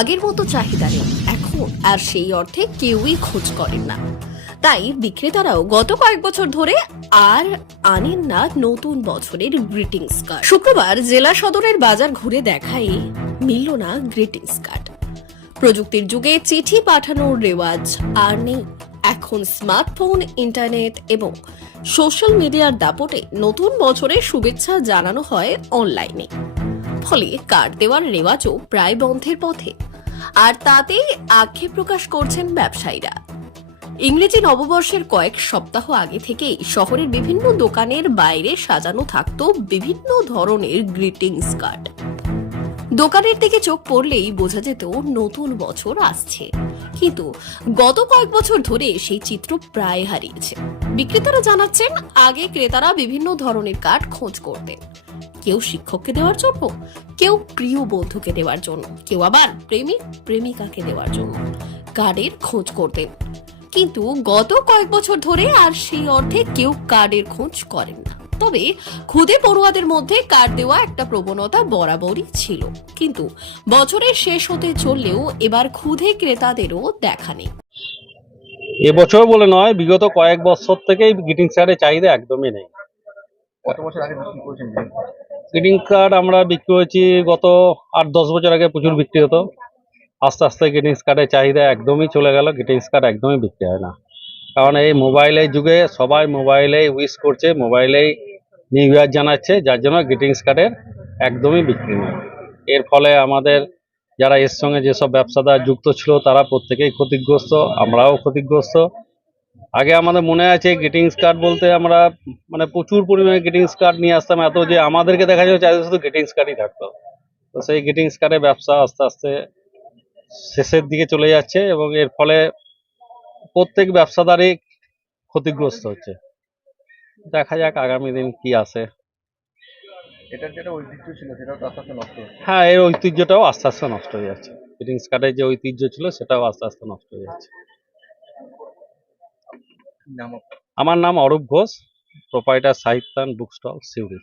আগের মতো চাহিদা নেই এখন, আর সেই অর্থে কেউই খোঁজ করেন না। তাই বিক্রেতারাও গত কয়েক বছর ধরে আর আনেন না নতুন বছরের গ্রিটিংস কার্ড। শুক্রবার জেলা সদরের বাজার ঘুরে দেখাই মিলল না গ্রিটিংস কার্ড। প্রযুক্তির যুগে চিঠি পাঠানোর রেওয়াজ আর নেই। এখন স্মার্টফোন, ইন্টারনেট এবং সোশ্যাল মিডিয়ার দাপটে নতুন বছরের শুভেচ্ছা জানানো হয় অনলাইনে। ফলে কার্ড দেওয়ার রেওয়াজও প্রায় বন্ধের পথে। আর তাতেই আক্ষেপ প্রকাশ করছেন ব্যবসায়ীরা। ইংরেজি নববর্ষের কয়েক সপ্তাহ আগে থেকেই শহরের বিভিন্ন দোকানের বাইরে সাজানো থাকতো বিভিন্ন ধরনের গ্রিটিংস কার্ড। দোকানের দিকে চোখ পড়লেই বোঝা যেত নতুন বছর আসছে, কিন্তু গত কয়েক বছর ধরে সেই চিত্র প্রায় হারিয়েছে। বিক্রেতারা জানাচ্ছেন, আগে ক্রেতারা বিভিন্ন ধরনের কার্ড খোঁজ করতেন। কেউ শিক্ষককে দেওয়ার জন্য, কেউ প্রিয় বন্ধুকে দেওয়ার জন্য, কেউ আবার প্রেমিক প্রেমিকাকে দেওয়ার জন্য কার্ডের খোঁজ করতেন। কিন্তু গত কয়েক বছর ধরে আর সেই অর্থে কেউ কার্ডের খোঁজ করেন না। তবে খুদে পড়ুয়াদের মধ্যে কার্ড দেওয়া একটা প্রবণতা বরাবরই ছিল, কিন্তু বছরের শেষ হতে চললেও এবার খুদে ক্রেতাদেরও দেখা নেই। এবছর বলে নয়, বিগত কয়েক বছর থেকেই গ্রিটিংস কার্ডের চাহিদা একদমই নেই। কত বছর আগে বিক্রি করেছেন? গ্রিটিং কার্ড আমরা বিক্রি করেছি গত 8-10 বছর আগে, প্রচুর বিক্রি হতো। আস্তে আস্তে গ্রিটিংস কার্ডের চাহিদা একদমই চলে গেল, গ্রিটিংস কার্ড একদমই বিক্রি হয় না। কারণ এই মোবাইলের যুগে সবাই মোবাইলেই উইশ করছে, মোবাইলেই নিউ ইয়ার জানাচ্ছে, যার জন্য গ্রিটিংস কার্ডের একদমই বিক্রি নেই। এর ফলে আমাদের যারা এর সঙ্গে যেসব ব্যবসাদার যুক্ত ছিল তারা প্রত্যেকেই ক্ষতিগ্রস্ত, আমরাও ক্ষতিগ্রস্ত। আগে আমাদের মনে আছে গ্রিটিংস কার্ড বলতে আমরা প্রচুর পরিমাণে গ্রিটিংস কার্ড নিয়ে আসতাম, এত যে আমাদেরকে দেখা যাচ্ছে চাইলে শুধু গ্রিটিংস কার্ডই থাকতো। তো সেই গ্রিটিংস কার্ডের ব্যবসা আস্তে আস্তে শেষের দিকে চলে যাচ্ছে এবং এর ফলে প্রত্যেক ব্যবসাদারই ক্ষতিগ্রস্ত হচ্ছে। দেখা যাক আগামী দিন কি আসে। এটার যেটা ঐতিহ্য ছিল সেটাও তো আস্তে আস্তে নষ্ট হচ্ছে। হ্যাঁ, এর ঐতিহ্যটাও আস্তে আস্তে নষ্ট হয়ে যাচ্ছে। গ্রিটিংস কার্ডের যে ঐতিহ্য ছিল সেটাও আস্তে আস্তে নষ্ট হয়ে যাচ্ছে। নাম আমার নাম Arup Ghosh, proprietor Sahityan book stall, Suri.